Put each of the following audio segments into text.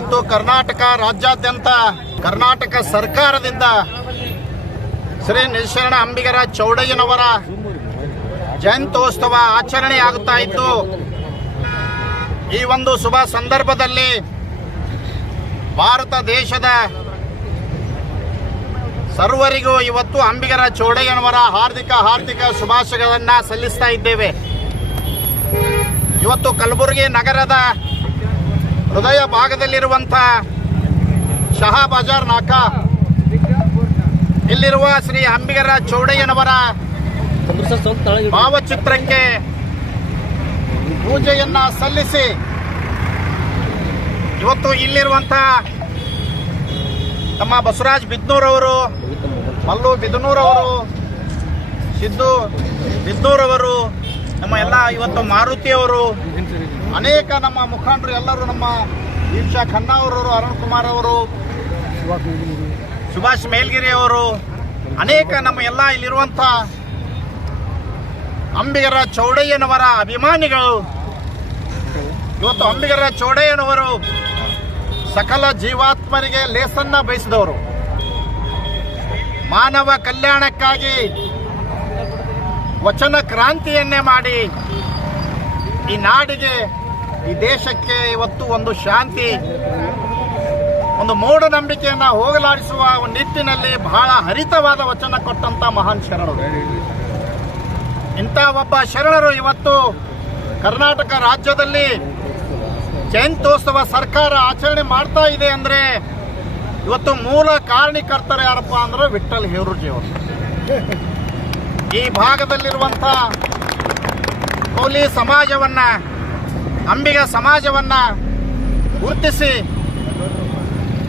ಇವತ್ತು ಕರ್ನಾಟಕ ರಾಜ್ಯಾದ್ಯಂತ, ಕರ್ನಾಟಕ ಸರ್ಕಾರದಿಂದ ಶ್ರೀ ನಿಶರಣ ಅಂಬಿಗರ ಚೌಡಯ್ಯನವರ ಜಯಂತ್ಯೋತ್ಸವ ಆಚರಣೆ ಆಗುತ್ತಾ ಇತ್ತು. ಈ ಒಂದು ಶುಭ ಸಂದರ್ಭದಲ್ಲಿ ಭಾರತ ದೇಶದ ಸರ್ವರಿಗೂ ಇವತ್ತು ಅಂಬಿಗರ ಚೌಡಯ್ಯನವರ ಹಾರ್ದಿಕ ಹಾರ್ದಿಕ ಶುಭಾಶಯಗಳನ್ನು ಸಲ್ಲಿಸ್ತಾ ಇದ್ದೇವೆ. ಇವತ್ತು ಕಲಬುರಗಿ ನಗರದ ಹೃದಯ ಭಾಗದಲ್ಲಿರುವಂಥ ಶಹಾ ಬಜಾರ್ ನಾಕ. ಇಲ್ಲಿರುವ ಶ್ರೀ ಅಂಬಿಗರ ಚೌಡಯ್ಯನವರ ಭಾವಚಿತ್ರಕ್ಕೆ ಪೂಜೆಯನ್ನ ಸಲ್ಲಿಸಿ ಇವತ್ತು ಇಲ್ಲಿರುವಂಥ ನಮ್ಮ ಬಸವರಾಜ್ ಬಿದ್ನೂರವರು ಮಲ್ಲು ಬಿದನೂರವರು ಸಿದ್ದು ಬಿದ್ನೂರವರು ನಮ್ಮ ಎಲ್ಲ ಇವತ್ತು ಮಾರುತಿಯವರು ಅನೇಕ ನಮ್ಮ ಮುಖಂಡರು ಎಲ್ಲರೂ ನಮ್ಮ ದೀಕ್ಷಾ ಖನ್ನಾ ಅವರು ಅರುಣ್ ಕುಮಾರ್ ಅವರು, ಸುಭಾಷ್ ಮೇಲ್ಗಿರಿ ಅವರು, ಅನೇಕ ನಮ್ಮ ಎಲ್ಲ ಇಲ್ಲಿರುವಂಥ ಅಂಬಿಗರ ಚೌಡಯ್ಯನವರ ಅಭಿಮಾನಿಗಳು, ಇವತ್ತು ಅಂಬಿಗರ ಚೌಡಯ್ಯನವರು ಸಕಲ ಜೀವಾತ್ಮರಿಗೆ ಲೇಸನ್ನ ಬಯಸಿದವರು. ಮಾನವ ಕಲ್ಯಾಣಕ್ಕಾಗಿ ವಚನ ಕ್ರಾಂತಿಯನ್ನೇ ಮಾಡಿ ಈ ನಾಡಿಗೆ ಈ ದೇಶಕ್ಕೆ ಇವತ್ತು ಒಂದು ಶಾಂತಿ, ಒಂದು ಮೂಢನಂಬಿಕೆಯನ್ನು ಹೋಗಲಾಡಿಸುವ ನಿಟ್ಟಿನಲ್ಲಿ ಬಹಳ ಹರಿತವಾದ ವಚನ ಕೊಟ್ಟಂತ ಮಹಾನ್ ಶರಣರು. ಇಂಥ ಒಬ್ಬ ಶರಣರು ಇವತ್ತು ಕರ್ನಾಟಕ ರಾಜ್ಯದಲ್ಲಿ ಜಯಂತ್ಯೋತ್ಸವ ಸರ್ಕಾರ ಆಚರಣೆ ಮಾಡ್ತಾ ಇದೆ ಅಂದ್ರೆ ಇವತ್ತು ಮೂಲ ಕಾರಣೀಕರ್ತರು ಯಾರಪ್ಪ ಅಂದ್ರೆ ವಿಠಲ್ ಅವರು. ಈ ಭಾಗದಲ್ಲಿರುವಂತ ಕೋಲಿ ಸಮಾಜವನ್ನ ಅಂಬಿಗ ಸಮಾಜವನ್ನ ಗುರುತಿಸಿ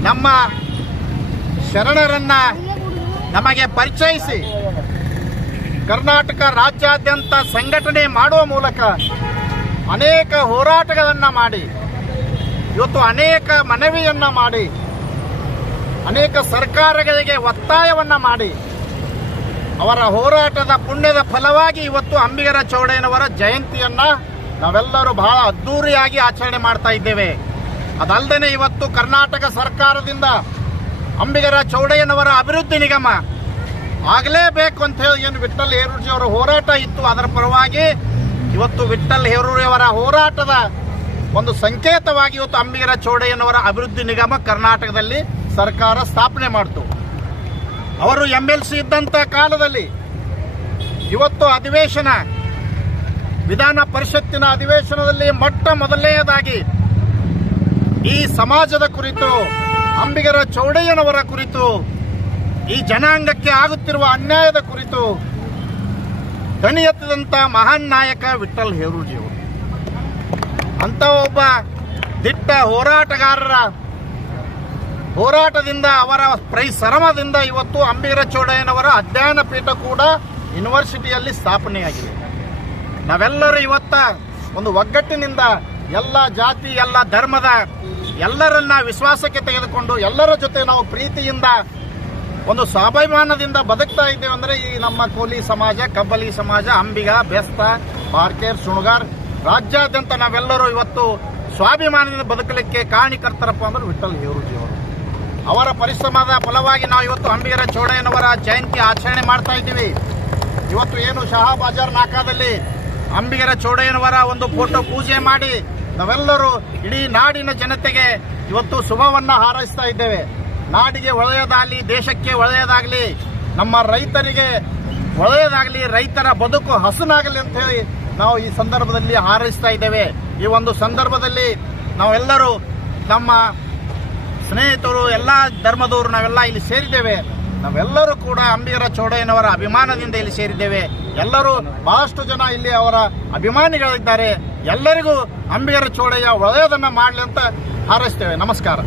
ನಮ್ಮ ಶರಣರನ್ನ ನಮಗೆ ಪರಿಚಯಿಸಿ. ಕರ್ನಾಟಕ ರಾಜ್ಯಾದ್ಯಂತ ಸಂಘಟನೆ ಮಾಡುವ ಮೂಲಕ ಅನೇಕ ಹೋರಾಟಗಳನ್ನು ಮಾಡಿ, ಇವತ್ತು ಅನೇಕ ಮನವಿಯನ್ನು ಮಾಡಿ, ಅನೇಕ ಸರ್ಕಾರಗಳಿಗೆ ಒತ್ತಾಯವನ್ನು ಮಾಡಿ, ಅವರ ಹೋರಾಟದ ಪುಣ್ಯದ ಫಲವಾಗಿ ಇವತ್ತು ಅಂಬಿಗರ ಚೌಡಯ್ಯನವರ ಜಯಂತಿಯನ್ನ ನಾವೆಲ್ಲರೂ ಬಹಳ ಅದ್ದೂರಿಯಾಗಿ ಆಚರಣೆ ಮಾಡ್ತಾ ಇದ್ದೇವೆ. ಅದಲ್ಲದೆ ಇವತ್ತು ಕರ್ನಾಟಕ ಸರ್ಕಾರದಿಂದ ಅಂಬಿಗರ ಚೌಡಯ್ಯನವರ ಅಭಿವೃದ್ಧಿ ನಿಗಮ ಆಗಲೇಬೇಕು ಅಂತ ಹೇಳಿ ಏನು ವಿಠಲ್ ಹೇರೂರ್ಜಿ ಅವರ ಹೋರಾಟ ಇತ್ತು. ಅದರ ಪರವಾಗಿ ಇವತ್ತು ವಿಠಲ್ ಹೇರೂರಿಯವರ ಹೋರಾಟದ ಒಂದು ಸಂಕೇತವಾಗಿ ಇವತ್ತು ಅಂಬಿಗರ ಚೌಡಯ್ಯನವರ ಅಭಿವೃದ್ಧಿ ನಿಗಮ ಕರ್ನಾಟಕದಲ್ಲಿ ಸರ್ಕಾರ ಸ್ಥಾಪನೆ ಮಾಡಿತು. ಅವರು ಎಂ ಎಲ್ ಸಿ ಇದ್ದಂಥ ಕಾಲದಲ್ಲಿ ಇವತ್ತು ಅಧಿವೇಶನ ವಿಧಾನ ಪರಿಷತ್ತಿನ ಅಧಿವೇಶನದಲ್ಲಿ ಮೊಟ್ಟ ಮೊದಲನೆಯದಾಗಿ ಈ ಸಮಾಜದ ಕುರಿತು, ಅಂಬಿಗರ ಚೌಡಯ್ಯನವರ ಕುರಿತು, ಈ ಜನಾಂಗಕ್ಕೆ ಆಗುತ್ತಿರುವ ಅನ್ಯಾಯದ ಕುರಿತು ಎತ್ತಿದಂತ ಮಹಾನ್ ನಾಯಕ ವಿಠಲ್ ಹೇರೂಜಿಯವರು. ಅಂತ ಒಬ್ಬ ದಿಟ್ಟ ಹೋರಾಟಗಾರರ ಹೋರಾಟದಿಂದ ಅವರ ಪರಿಶ್ರಮದಿಂದ ಇವತ್ತು ಅಂಬಿಗರ ಚೌಡಯ್ಯನವರ ಅಧ್ಯಯನ ಪೀಠ ಕೂಡ ಯೂನಿವರ್ಸಿಟಿಯಲ್ಲಿ ಸ್ಥಾಪನೆಯಾಗಿದೆ. ನಾವೆಲ್ಲರೂ ಇವತ್ತ ಒಂದು ಒಗ್ಗಟ್ಟಿನಿಂದ ಎಲ್ಲ ಜಾತಿ, ಎಲ್ಲ ಧರ್ಮದ ಎಲ್ಲರನ್ನ ವಿಶ್ವಾಸಕ್ಕೆ ತೆಗೆದುಕೊಂಡು ಎಲ್ಲರ ಜೊತೆ ನಾವು ಪ್ರೀತಿಯಿಂದ ಒಂದು ಸ್ವಾಭಿಮಾನದಿಂದ ಬದುಕ್ತಾ ಇದ್ದೇವೆ ಅಂದ್ರೆ ಈ ನಮ್ಮ ಕೋಲಿ ಸಮಾಜ, ಕಬ್ಬಲಿ ಸಮಾಜ, ಅಂಬಿಗ, ಬೆಸ್ತ, ಬಾರ್ಕೇರ್ ಸುಣಗಾರ್ ರಾಜ್ಯಾದ್ಯಂತ ನಾವೆಲ್ಲರೂ ಇವತ್ತು ಸ್ವಾಭಿಮಾನದಿಂದ ಬದುಕಲಿಕ್ಕೆ ಕಾರಣೀಕರ್ತರಪ್ಪ ಅಂದ್ರೆ ವಿಠಲ್ ಹೇರೂಜಿ ಅವರು. ಅವರ ಪರಿಶ್ರಮದ ಫಲವಾಗಿ ನಾವು ಇವತ್ತು ಅಂಬಿಗರ ಚೌಡಯ್ಯನವರ ಜಯಂತಿ ಆಚರಣೆ ಮಾಡ್ತಾ ಇದ್ದೀವಿ. ಇವತ್ತು ಏನು ಶಹಾ ನಾಕಾದಲ್ಲಿ ಅಂಬಿಗರ ಚೌಡಯ್ಯನವರ ಒಂದು ಫೋಟೋ ಪೂಜೆ ಮಾಡಿ ನಾವೆಲ್ಲರೂ ಇಡೀ ನಾಡಿನ ಜನತೆಗೆ ಇವತ್ತು ಶುಭವನ್ನ ಹಾರೈಸ್ತಾ ಇದ್ದೇವೆ. ನಾಡಿಗೆ ಒಳ್ಳೆಯದಾಗಲಿ, ದೇಶಕ್ಕೆ ಒಳ್ಳೆಯದಾಗಲಿ, ನಮ್ಮ ರೈತರಿಗೆ ಒಳ್ಳೆಯದಾಗಲಿ, ರೈತರ ಬದುಕು ಹಸನಾಗಲಿ ಅಂತ ಹೇಳಿ ನಾವು ಈ ಸಂದರ್ಭದಲ್ಲಿ ಹಾರೈಸ್ತಾ ಇದ್ದೇವೆ. ಈ ಒಂದು ಸಂದರ್ಭದಲ್ಲಿ ನಾವೆಲ್ಲರೂ ನಮ್ಮ ಸ್ನೇಹಿತರು, ಎಲ್ಲ ಧರ್ಮದವರು ನಾವೆಲ್ಲ ಇಲ್ಲಿ ಸೇರಿದ್ದೇವೆ. ನಾವೆಲ್ಲರೂ ಕೂಡ ಅಂಬಿಗರ ಚೌಡಯ್ಯನವರ ಅಭಿಮಾನದಿಂದ ಇಲ್ಲಿ ಸೇರಿದ್ದೇವೆ. ಎಲ್ಲರೂ ಬಹಳಷ್ಟು ಜನ ಇಲ್ಲಿ ಅವರ ಅಭಿಮಾನಿಗಳಿದ್ದಾರೆ. ಎಲ್ಲರಿಗೂ ಅಂಬಿಗರ ಚೌಡಯ್ಯ ಒಳ್ಳೆಯದನ್ನ ಮಾಡಲಿ ಅಂತ ಹಾರೈಸ್ತೇವೆ. ನಮಸ್ಕಾರ.